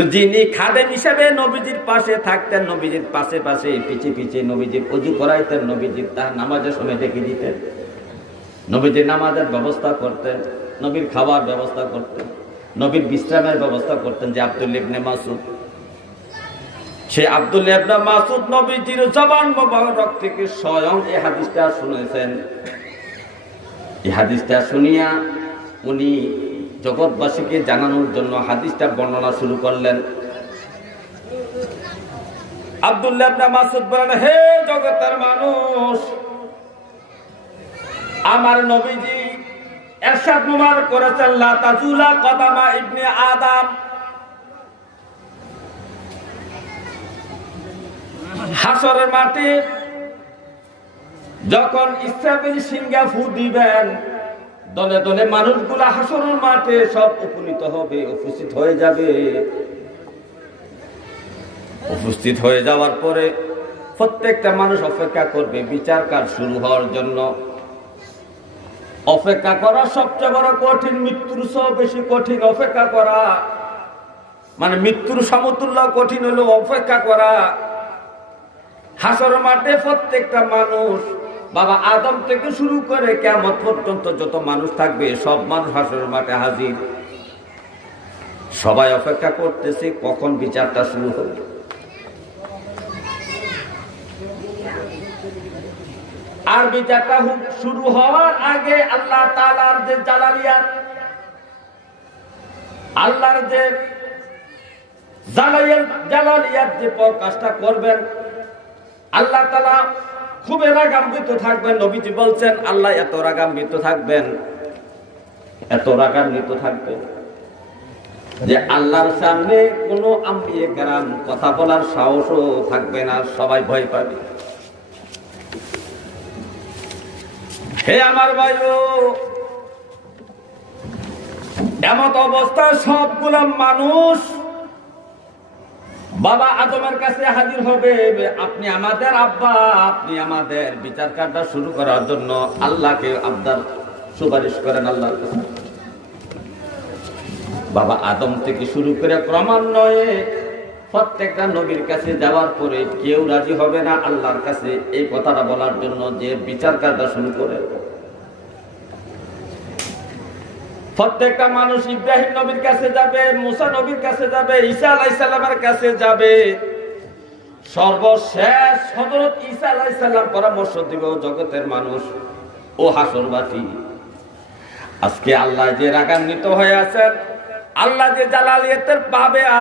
তো যিনি খাদেম হিসেবে নবীজির পাশে থাকতেন, নবীজির পাশে পাশে পিছে পিছে নবীজির ওযু করাইতেন, নবীজির তার নামাজের সময় ডেকে দিতেন, নবীজির নামাজের ব্যবস্থা করতেন, নবীর খাওয়ার ব্যবস্থা করতেন, নবীর বিশ্রামের ব্যবস্থা করতেন। যে আব্দুল্লাহ ইবনে মাসউদ, সে আব্দুল্লাহ ইবনে মাসউদ নবীজির জবান মোবারক থেকে স্বয়ং এই হাদিসটা শুনেছেন। এই হাদিসটা শুনিয়া উনি জগৎবাসীকে জানানোর জন্য হাদিসটা বর্ণনা শুরু করলেন। আব্দুল্লাহ ইবনে মাসউদ বলেন, হে জগতের মানুষ, আমার নবীজি ইরশাদ মুবারক করেছেন, লা তাজুলা কদামা ইবনে আদম, হাসরের মাঠে যখন ইসরাফিল সিংহা ফু দিবেন, দলে দলে মানুষগুলা হাসরের মাঠে সব উপনীত হবে, উপস্থিত হয়ে যাবে। উপস্থিত হয়ে যাওয়ার পরে প্রত্যেকটা মানুষ অপেক্ষা করবে বিচার কাজ শুরু হওয়ার জন্য। অপেক্ষা করা সবচেয়ে বড় কঠিন, মৃত্যুর চেয়ে বেশি কঠিন অপেক্ষা করা। মানে মৃত্যুর সমতুল্য কঠিন হলো অপেক্ষা করা। হাসরের মাঠে প্রত্যেকটা মানুষ, বাবা আদম থেকে শুরু করে কিয়ামত পর্যন্ত যত মানুষ থাকবে সব মানুষ হাসরের মাঠে হাজির। সবাই অপেক্ষা করতেছে কখন বিচারটা শুরু হবে। আর বিচারটা শুরু হওয়ার আগে আল্লাহ তাআলার যে জালালিয়াত, আল্লাহর যে জালালিয়াত যে প্রকাশটা করবেন, আল্লাহ তাআলা খুব রাগান্বিত থাকবেন। নবীজি বলছেন, আল্লাহ এত রাগান্বিত থাকবেন, এত রাগান্বিত থাকবেন যে আল্লাহর সামনে কোনো আম্বিয়ে কেরাম কথা বলার সাহসও থাকবে না, সবাই ভয় পাবে। হে আমার ভাইও, এমত অবস্থায় সবগুলা মানুষ বাবা আদমের কাছে হাজির হবে। আপনি আমাদের আব্বা, আপনি আমাদের বিচার কাজটা শুরু করার জন্য আল্লাহকে আবদার সুপারিশ করেন আল্লাহর কাছে। বাবা আদম থেকে শুরু করে ক্রমান্বয়ে প্রত্যেকটা নবীর কাছে যাওয়ার পরে কেউ রাজি হবে না আল্লাহর কাছে এই কথাটা বলার জন্য যে বিচার কাজটা শুরু করে। প্রত্যেকটা মানুষ ইব্রাহিম নবীর কাছে যাবে, মুসা নবীর কাছে যাবে, ঈসা আলাইহিস সালামের কাছে যাবে। সর্বশেষ হযরত ঈসা আলাইহিস সালাম পরামর্শ দিবে জগতের মানুষ ও হাসরবাসী। আজকে আল্লাহ যে রাগান্বিত হয়ে আছেন, আল্লাহ যে জালালিয়াতের পাবে